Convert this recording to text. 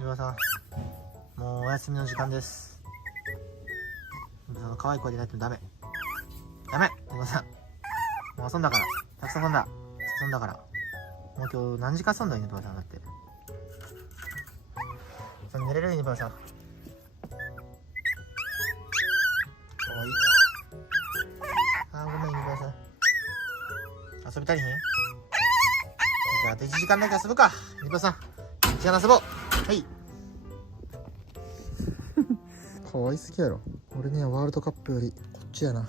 ゆばさん、もうお休みの時間です。その可愛い声で泣いてもダメ。ダメゆばさん。もう遊んだから。たくさん遊んだ。遊んだから。もう今日何時間遊んだゆばさんだって。寝れるゆばさん。かわいい。あー、ごめんゆばさん。遊びたりへん？じゃああと1時間だけ遊ぶか。ゆばさん。1時間遊ぼう。はい。可愛すぎやろ。俺にはワールドカップよりこっちやな。